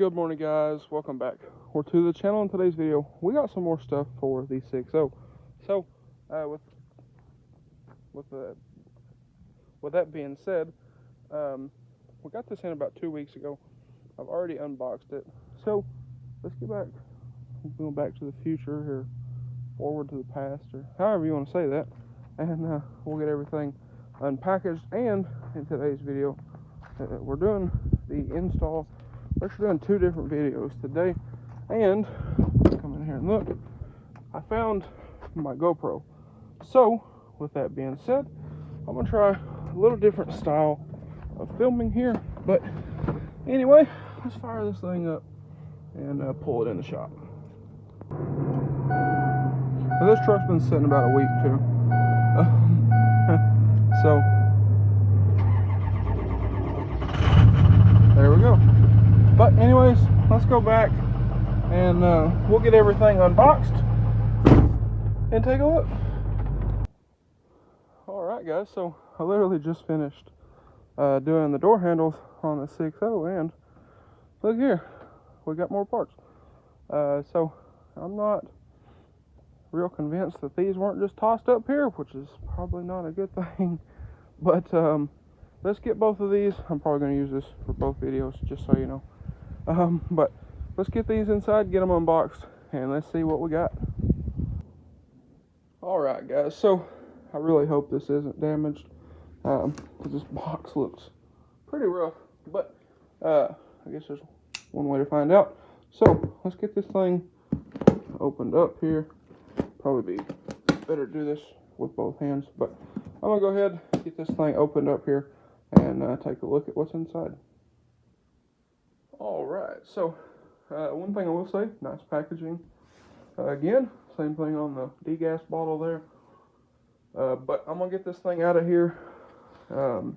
Good morning, guys. Welcome back or to the channel. In today's video, we got some more stuff for the 6.0. So, with that being said, we got this in about 2 weeks ago. I've already unboxed it. So, let's get back. Going back to the future or forward to the past, or however you want to say that, and we'll get everything unpackaged. And in today's video, we're doing the install. We're actually doing two different videos today, and come in here and look. I found my GoPro. So, with that being said, I'm gonna try a little different style of filming here. But anyway, let's fire this thing up and pull it in the shop. Now, this truck's been sitting about a week too. So there we go. But anyways, let's go back and we'll get everything unboxed and take a look. Alright guys, so I literally just finished doing the door handles on the 6.0, and look here, we got more parts. So I'm not real convinced that these weren't just tossed up here, which is probably not a good thing. But let's get both of these. I'm probably going to use this for both videos, just so you know. But let's get these inside, get them unboxed, and let's see what we got. Alright guys, so I really hope this isn't damaged, because this box looks pretty rough, but I guess there's one way to find out. So let's get this thing opened up here. Probably be better to do this with both hands, but I'm going to go ahead and get this thing opened up here and take a look at what's inside. Alright, so one thing I will say, nice packaging. Again, same thing on the Degas bottle there. But I'm going to get this thing out of here, and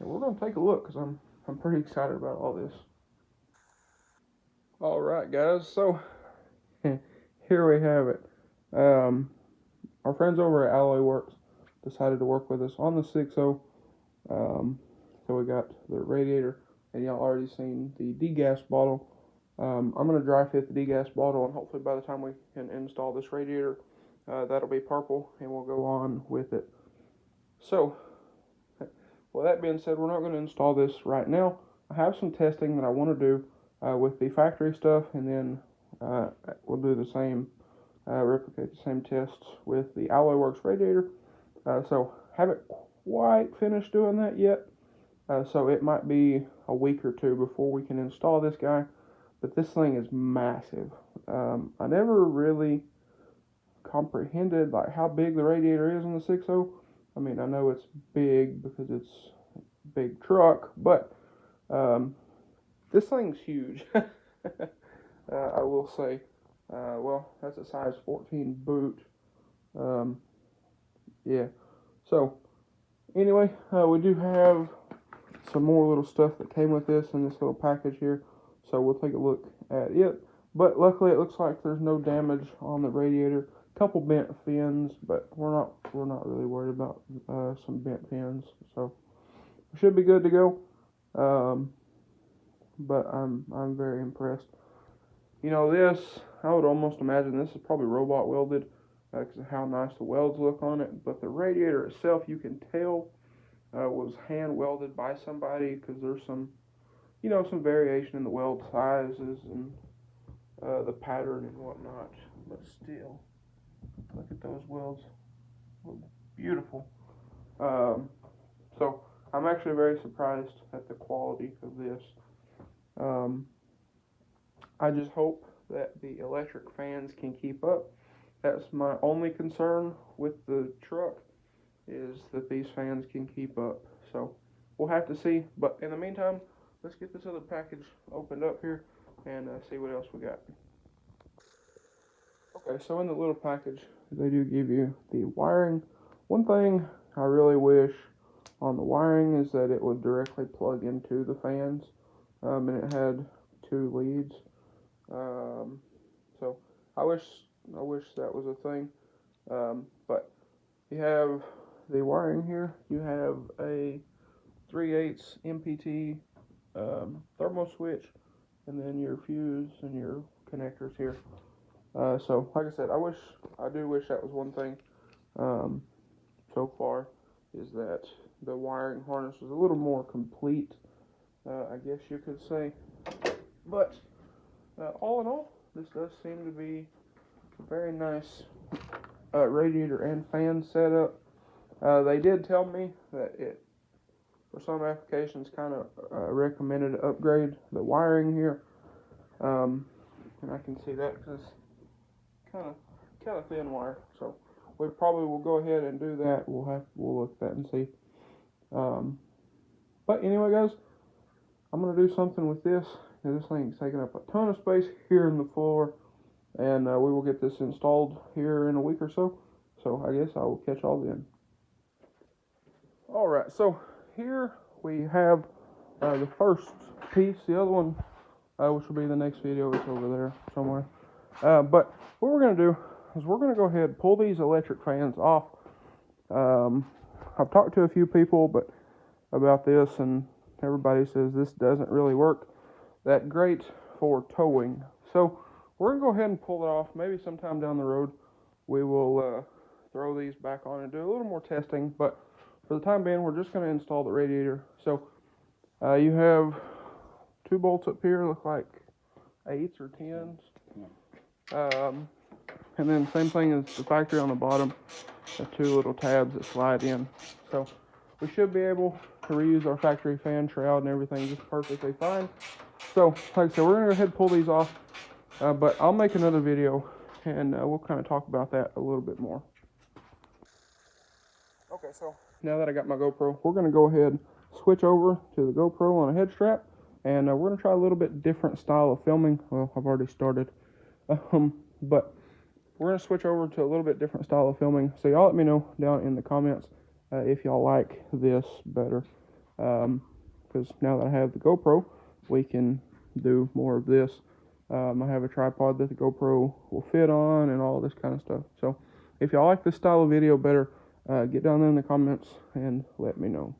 we're going to take a look, because I'm pretty excited about all this. Alright guys, so here we have it. Our friends over at AlloyWorks decided to work with us on the 6.0. So we got the radiator, and y'all already seen the Degas bottle. I'm going to dry fit the Degas bottle, and hopefully by the time we can install this radiator, that'll be purple, and we'll go on with it. So, with that being said, we're not going to install this right now. I have some testing that I want to do with the factory stuff, and then we'll do the same, replicate the same tests with the AlloyWorks radiator. So, haven't quite finished doing that yet. So it might be a week or two before we can install this guy. But this thing is massive. I never really comprehended like how big the radiator is on the 6.0. I mean, I know it's big because it's a big truck, but this thing's huge. I will say, well, that's a size 14 boot. Yeah. So anyway, we do have some more little stuff that came with this in this little package here, so we'll take a look at it. But luckily it looks like there's no damage on the radiator. A couple bent fins, but we're not really worried about some bent fins, so we should be good to go. But I'm very impressed. You know, this, I would almost imagine this is probably robot welded because of how nice the welds look on it, but the radiator itself, you can tell was hand welded by somebody, because there's some, you know, some variation in the weld sizes and the pattern and whatnot. But still, look at those welds, beautiful. So I'm actually very surprised at the quality of this. I just hope that the electric fans can keep up. That's my only concern with the truck, is that these fans can keep up. So we'll have to see, but in the meantime, let's get this other package opened up here and see what else we got. Okay, so in the little package, they do give you the wiring. One thing I really wish on the wiring is that it would directly plug into the fans, and it had 2 leads. So I wish that was a thing, but you have the wiring here. You have a 3/8 MPT thermal switch, and then your fuse and your connectors here. So like I said, I do wish that was one thing so far, is that the wiring harness was a little more complete, I guess you could say. But all in all, this does seem to be a very nice radiator and fan setup. They did tell me that it, for some applications, kind of recommended to upgrade the wiring here, and I can see that because it's kind of thin wire. So we probably will go ahead and do that. We'll look at that and see. But anyway, guys, I'm gonna do something with this. This thing's taking up a ton of space here in the floor, and we will get this installed here in a week or so. So I guess I will catch y'all then. All right, so here we have the first piece. The other one, which will be the next video, it's over there somewhere. But what we're going to do is we're going to go ahead and pull these electric fans off. I've talked to a few people about this, and everybody says this doesn't really work that great for towing. So we're going to go ahead and pull it off. Maybe sometime down the road we will throw these back on and do a little more testing. But for the time being, we're just going to install the radiator. So you have 2 bolts up here, look like 8s or 10s. And then same thing as the factory on the bottom, the 2 little tabs that slide in. So we should be able to reuse our factory fan shroud and everything just perfectly fine. So like I said, we're going to go ahead and pull these off, but I'll make another video and we'll kind of talk about that a little bit more. Okay, so now that I got my GoPro, we're going to go ahead and switch over to the GoPro on a head strap, and we're going to try a little bit different style of filming. Well, I've already started, but we're going to switch over to a little bit different style of filming. So y'all let me know down in the comments if y'all like this better, because now that I have the GoPro, we can do more of this. I have a tripod that the GoPro will fit on and all this kind of stuff. So if y'all like this style of video better, get down there in the comments and let me know.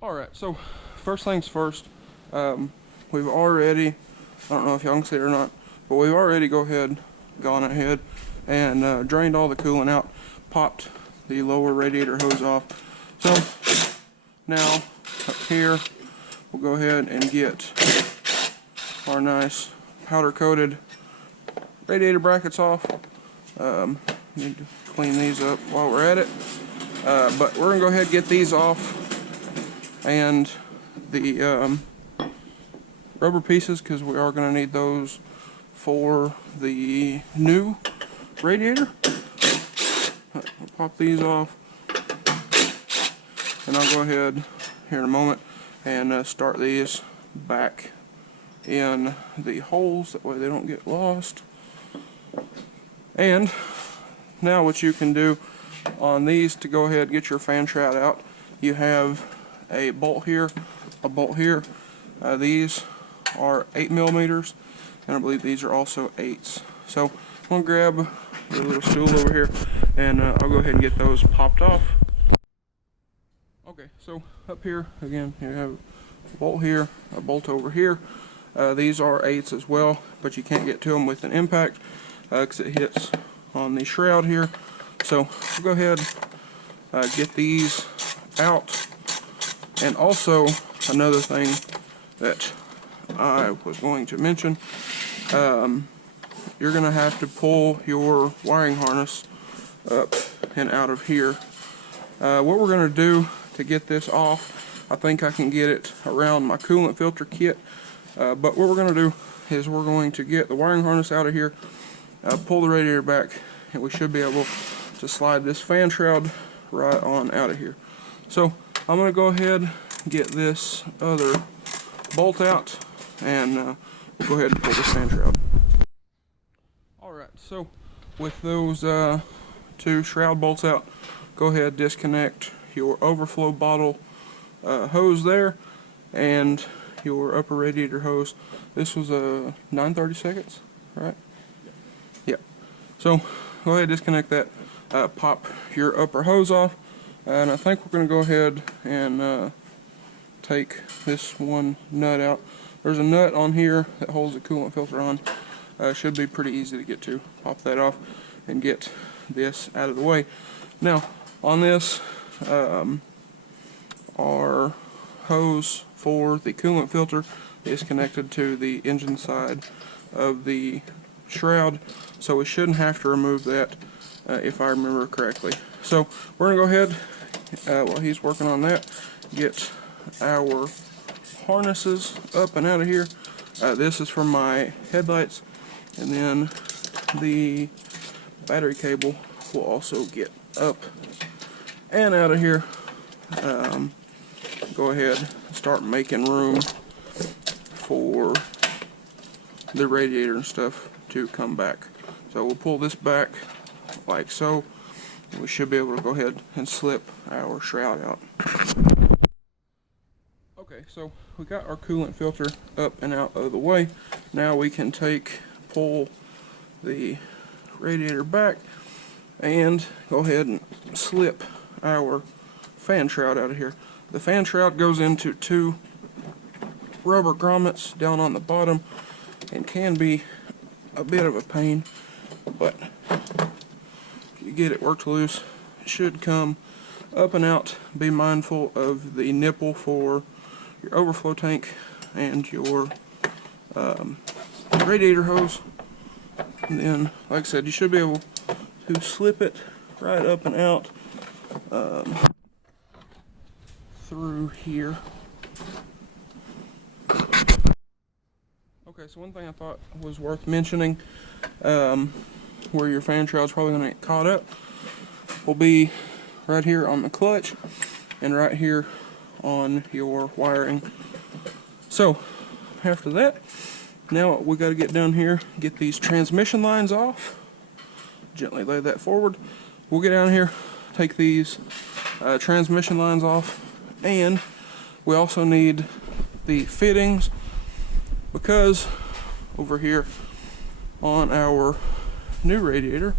Alright, so first things first, we've already, I don't know if y'all can see it or not, but we've already gone ahead and drained all the coolant out, popped the lower radiator hose off. So now up here, we'll go ahead and get our nice powder coated radiator brackets off. Need to clean these up while we're at it, but we're gonna go ahead and get these off, and the rubber pieces, because we are gonna need those for the new radiator. We'll pop these off, and I'll go ahead here in a moment and start these back in the holes, that way they don't get lost. And now what you can do on these to go ahead and get your fan shroud out, you have a bolt here, a bolt here. These are 8mm, and I believe these are also 8s. So I'm going to grab the little stool over here, and I'll go ahead and get those popped off. Okay, so up here, again, you have a bolt here, a bolt over here. These are 8s as well, but you can't get to them with an impact because it hits on the shroud here. So we'll go ahead, get these out. And also another thing that I was going to mention, you're going to have to pull your wiring harness up and out of here. What we're going to do to get this off, I think I can get it around my coolant filter kit, but what we're going to do is we're going to get the wiring harness out of here, pull the radiator back, and we should be able to slide this fan shroud right on out of here. So I'm going to go ahead, get this other bolt out, and we'll go ahead and pull this fan shroud. Alright, so with those 2 shroud bolts out, go ahead, disconnect your overflow bottle hose there and your upper radiator hose. This was a 9/32, right? Yeah. So go ahead, disconnect that, pop your upper hose off, and I think we're going to go ahead and take this one nut out. there's a nut on here that holds the coolant filter on. Should be pretty easy to get to. Pop that off and get this out of the way. Now, on this, our hose for the coolant filter is connected to the engine side of the shroud, so we shouldn't have to remove that if I remember correctly. So we're going to go ahead, while he's working on that, get our harnesses up and out of here. This is for my headlights, and then the battery cable will also get up and out of here. Go ahead and start making room for the radiator and stuff to come back. So we'll pull this back like so, and we should be able to go ahead and slip our shroud out. Okay, so we got our coolant filter up and out of the way. Now we can pull the radiator back and go ahead and slip our fan shroud out of here. The fan shroud goes into 2 rubber grommets down on the bottom and can be a bit of a pain, but if you get it worked loose, it should come up and out. Be mindful of the nipple for your overflow tank and your radiator hose. And then, like I said, you should be able to slip it right up and out through here. Okay, so one thing I thought was worth mentioning, where your fan shroud's probably going to get caught up, will be right here on the clutch and right here on your wiring. So after that, now we got to get down here, get these transmission lines off. Gently lay that forward. We'll get down here, take these transmission lines off, and we also need the fittings, because over here on our new radiator,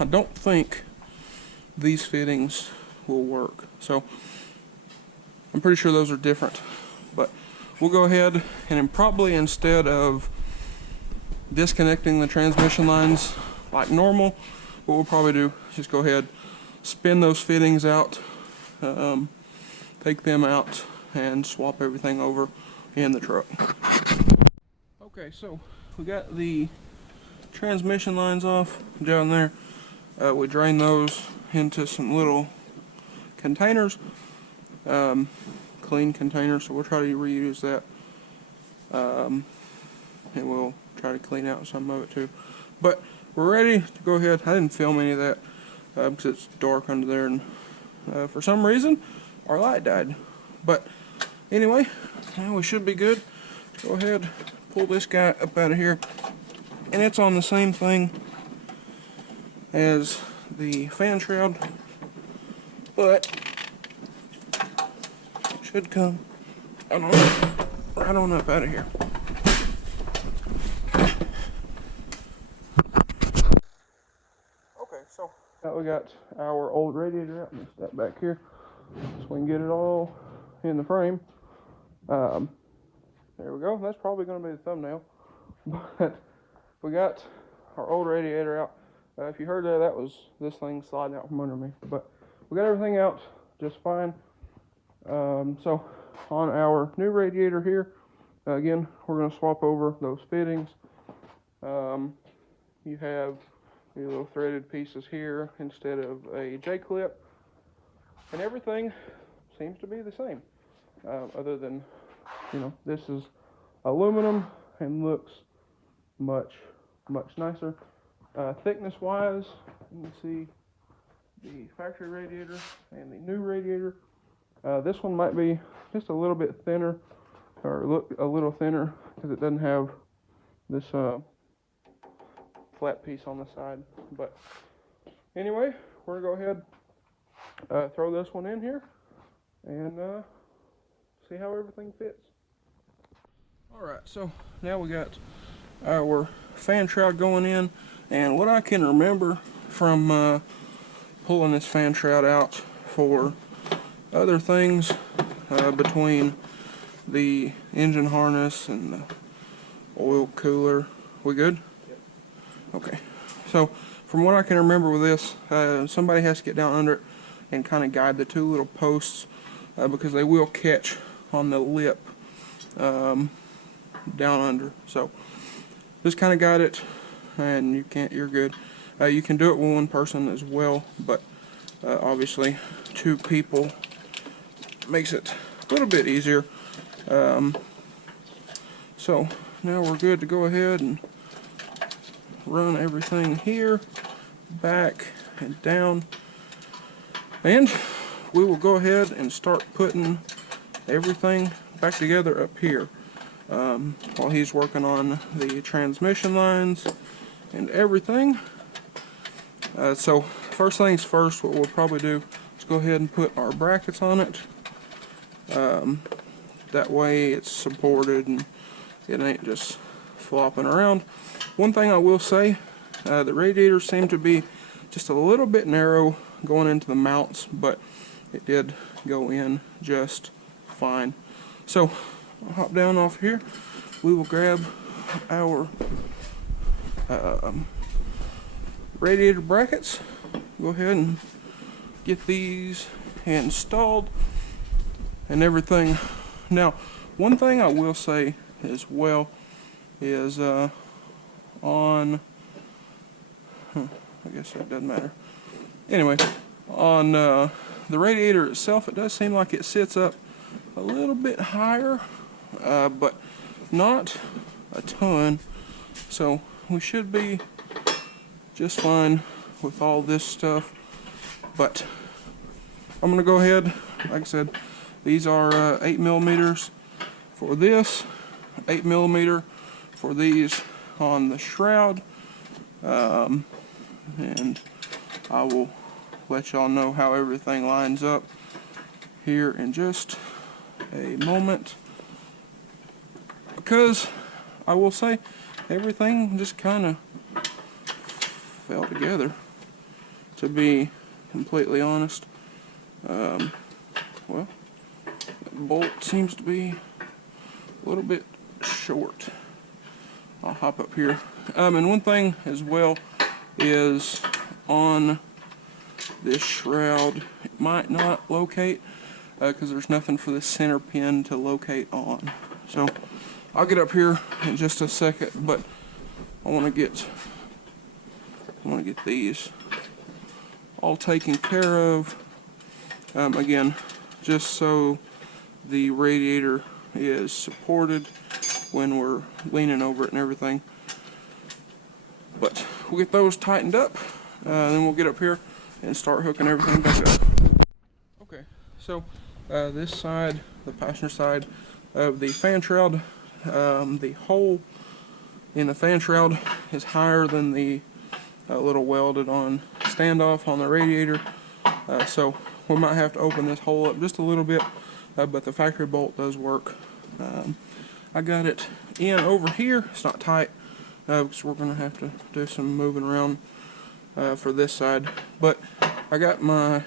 I don't think these fittings will work. So I'm pretty sure those are different, but we'll go ahead and probably, instead of disconnecting the transmission lines like normal, what we'll probably do is just go ahead, spin those fittings out, take them out, and swap everything over in the truck. Okay, so we got the transmission lines off down there. We drain those into some little containers, clean containers, so we'll try to reuse that, and we'll try to clean out some of it too. But we're ready to go ahead. I didn't film any of that because it's dark under there, and for some reason our light died. But anyway, now we should be good. Go ahead, pull this guy up out of here, and it's on the same thing as the fan shroud, but it should come right on up out of here. Okay, so now we got our old radiator out. Let me step back here so we can get it all in the frame. There we go. That's probably going to be the thumbnail. But we got our old radiator out. If you heard that, that was this thing sliding out from under me. But we got everything out just fine. So on our new radiator here, again, we're going to swap over those fittings. You have your little threaded pieces here instead of a J-clip. And everything seems to be the same. Other than, this is aluminum and looks much nicer. Thickness wise, you can see the factory radiator and the new radiator. This one might be just a little bit thinner, or look a little thinner, because it doesn't have this flat piece on the side. But anyway, we're gonna go ahead, throw this one in here, and see how everything fits. Alright, so now we got our fan shroud going in, and what I can remember from pulling this fan shroud out for other things, between the engine harness and the oil cooler. We good? Yep. Okay. So from what I can remember with this, somebody has to get down under it and kind of guide the two little posts because they will catch on the lip down under. So just kind of guide it, and you're good. You can do it with one person as well, but obviously 2 people makes it a little bit easier. So now we're good to go ahead and run everything here, back and down, and we will go ahead and start putting everything back together up here while he's working on the transmission lines and everything. So first things first, what we'll probably do is go ahead and put our brackets on it. That way it's supported and it ain't just flopping around. One thing I will say, the radiators seem to be just a little bit narrow going into the mounts, but it did go in just fine. So I'll hop down off here. We will grab our radiator brackets. Go ahead and get these installed and everything. Now, one thing I will say as well is I guess that doesn't matter. Anyway, on the radiator itself, it does seem like it sits up a little bit higher, but not a ton. So we should be just fine with all this stuff. But I'm going to go ahead, like I said, these are 8 millimeters for this, 8 millimeter for these on the shroud, and I will let y'all know how everything lines up here in just a moment, because I will say everything just kind of fell together, to be completely honest. Well, the bolt seems to be a little bit short. I'll hop up here. And one thing as well is on this shroud, it might not locate because there's nothing for the center pin to locate on. So I'll get up here in just a second, but I want to get these all taken care of. Again, just so the radiator is supported when we're leaning over it and everything. But we'll get those tightened up, then we'll get up here and start hooking everything back up. Okay, so this side, the passenger side of the fan shroud, the hole in the fan shroud is higher than the little welded on standoff on the radiator, so we might have to open this hole up just a little bit, but the factory bolt does work. I got it in over here. It's not tight because we're going to have to do some moving around for this side, but I got my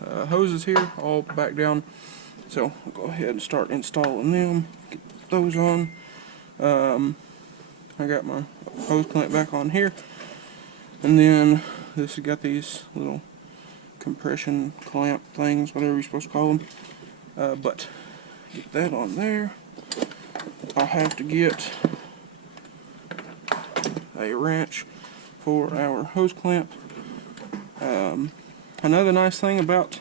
hoses here all back down, so I'll go ahead and start installing them, get those on. I got my hose clamp back on here, and then this has got these little compression clamp things, whatever you're supposed to call them, but get that on there. I'll have to get a wrench for our hose clamp. Another nice thing about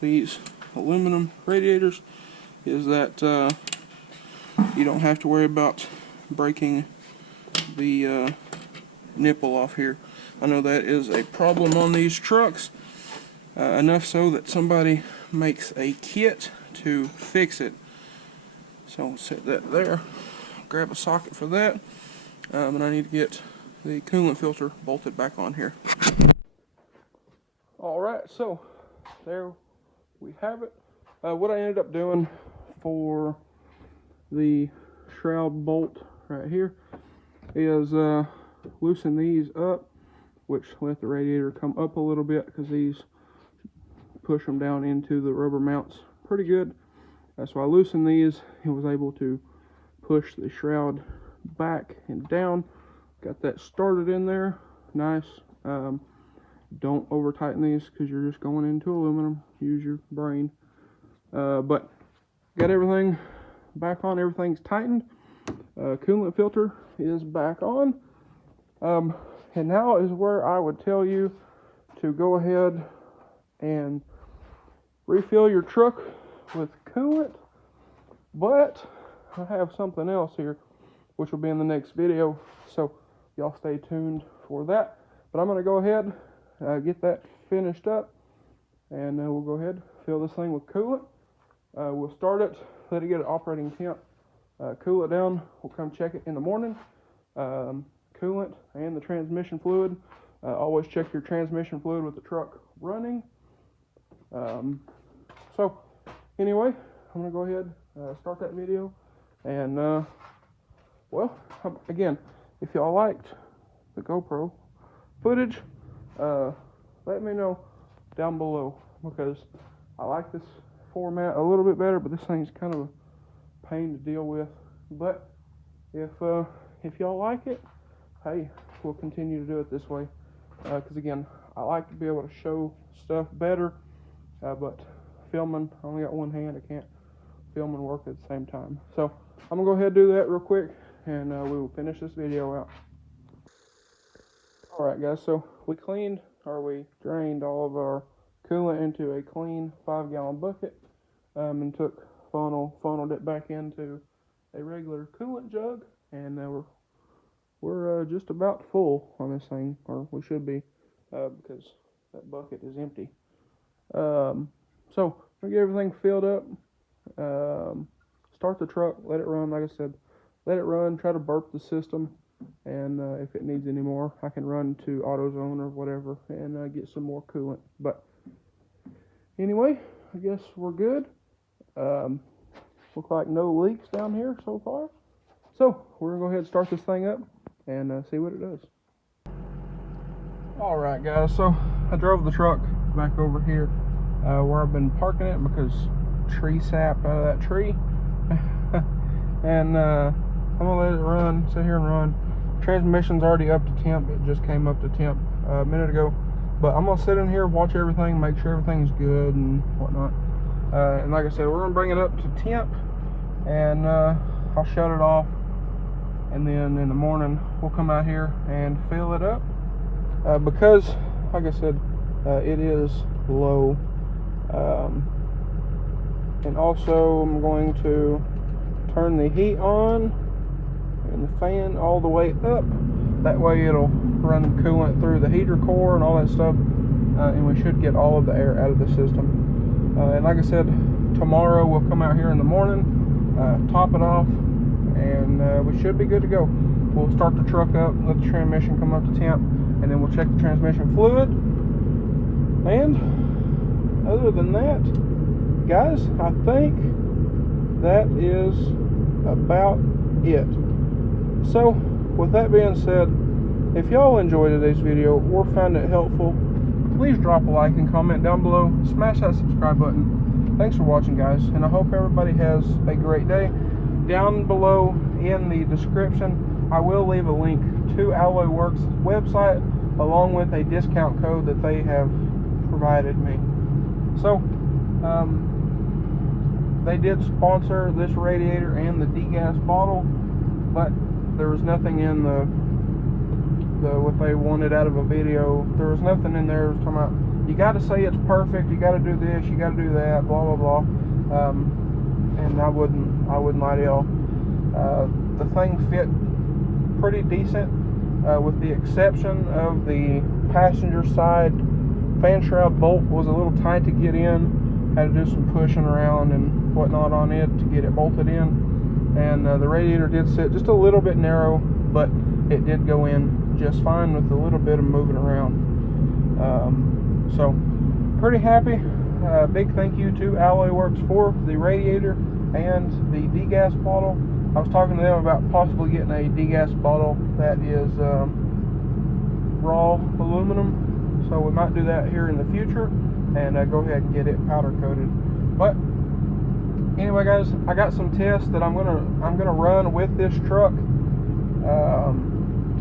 these aluminum radiators is that you don't have to worry about breaking the nipple off here. I know that is a problem on these trucks, enough so that somebody makes a kit to fix it. So I'll set that there, grab a socket for that, and I need to get the coolant filter bolted back on here. Alright, so there we have it. What I ended up doing for the shroud bolt right here is loosen these up, which let the radiator come up a little bit because these push them down into the rubber mounts pretty good. So I loosened these and was able to push the shroud back and down. Got that started in there. Nice. Don't over tighten these because you're just going into aluminum. Use your brain. But got everything back on. Everything's tightened. Coolant filter is back on. And now is where I would tell you to go ahead and refill your truck with coolant. But I have something else here, which will be in the next video. So y'all stay tuned for that. But I'm going to go ahead, get that finished up, and we'll go ahead fill this thing with coolant. We'll start it, let it get an operating temp, cool it down. We'll come check it in the morning. Coolant and the transmission fluid. Always check your transmission fluid with the truck running. So anyway, I'm going to go ahead start that video. And well, again, if y'all liked the GoPro footage, let me know down below, because I like this format a little bit better, but this thing's kind of a pain to deal with. But if y'all like it, hey, we'll continue to do it this way, because again, I like to be able to show stuff better, but filming, I only got one hand, I can't film and work at the same time. So I'm gonna go ahead and do that real quick, and we will finish this video out. Alright guys, so we drained all of our coolant into a clean 5-gallon bucket, and funneled it back into a regular coolant jug, and we're just about full on this thing, or we should be, because that bucket is empty. So we get everything filled up, start the truck, let it run. Like I said, let it run, try to burp the system, and if it needs any more, I can run to AutoZone or whatever and get some more coolant. But anyway, I guess we're good. Look like no leaks down here so far. So we're gonna go ahead and start this thing up and see what it does. Alright guys, so I drove the truck back over here where I've been parking it because tree sap out of that tree. And I'm gonna let it run, sit here and run. Transmission's already up to temp. It just came up to temp a minute ago. But I'm gonna sit in here, watch everything, make sure everything's good and whatnot. And like I said, we're gonna bring it up to temp, and I'll shut it off, and then in the morning we'll come out here and fill it up, because like I said, it is low. And also I'm going to turn the heat on and the fan all the way up. That way it'll run coolant through the heater core and all that stuff, and we should get all of the air out of the system. And like I said, tomorrow we'll come out here in the morning, top it off, and we should be good to go. We'll start the truck up, let the transmission come up to temp, and then we'll check the transmission fluid. And other than that, guys, I think that is about it. So with that being said, if y'all enjoyed today's video or found it helpful, please drop a like and comment down below. Smash that subscribe button. Thanks for watching, guys, and I hope everybody has a great day. Down below in the description, I will leave a link to AlloyWorks' website along with a discount code that they have provided me. So they did sponsor this radiator and the Degas bottle, but there was nothing in the what they wanted out of a video. There was nothing in there talking about, you got to say it's perfect, you got to do this, you got to do that, blah blah blah. And I wouldn't lie to y'all. The thing fit pretty decent, with the exception of the passenger side fan shroud bolt was a little tight to get in. Had to do some pushing around and whatnot on it to get it bolted in. And the radiator did sit just a little bit narrow, but it did go in just fine with a little bit of moving around. So pretty happy. Big thank you to AlloyWorks for the radiator and the Degas bottle. I was talking to them about possibly getting a Degas bottle that is raw aluminum, so we might do that here in the future and go ahead and get it powder coated. But anyway, guys, I got some tests that I'm gonna run with this truck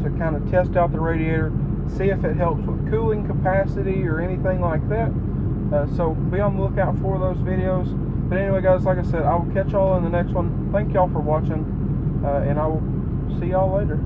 to kind of test out the radiator, see if it helps with cooling capacity or anything like that. So be on the lookout for those videos. But anyway, guys, like I said, I will catch y'all in the next one. Thank y'all for watching, and I will see y'all later.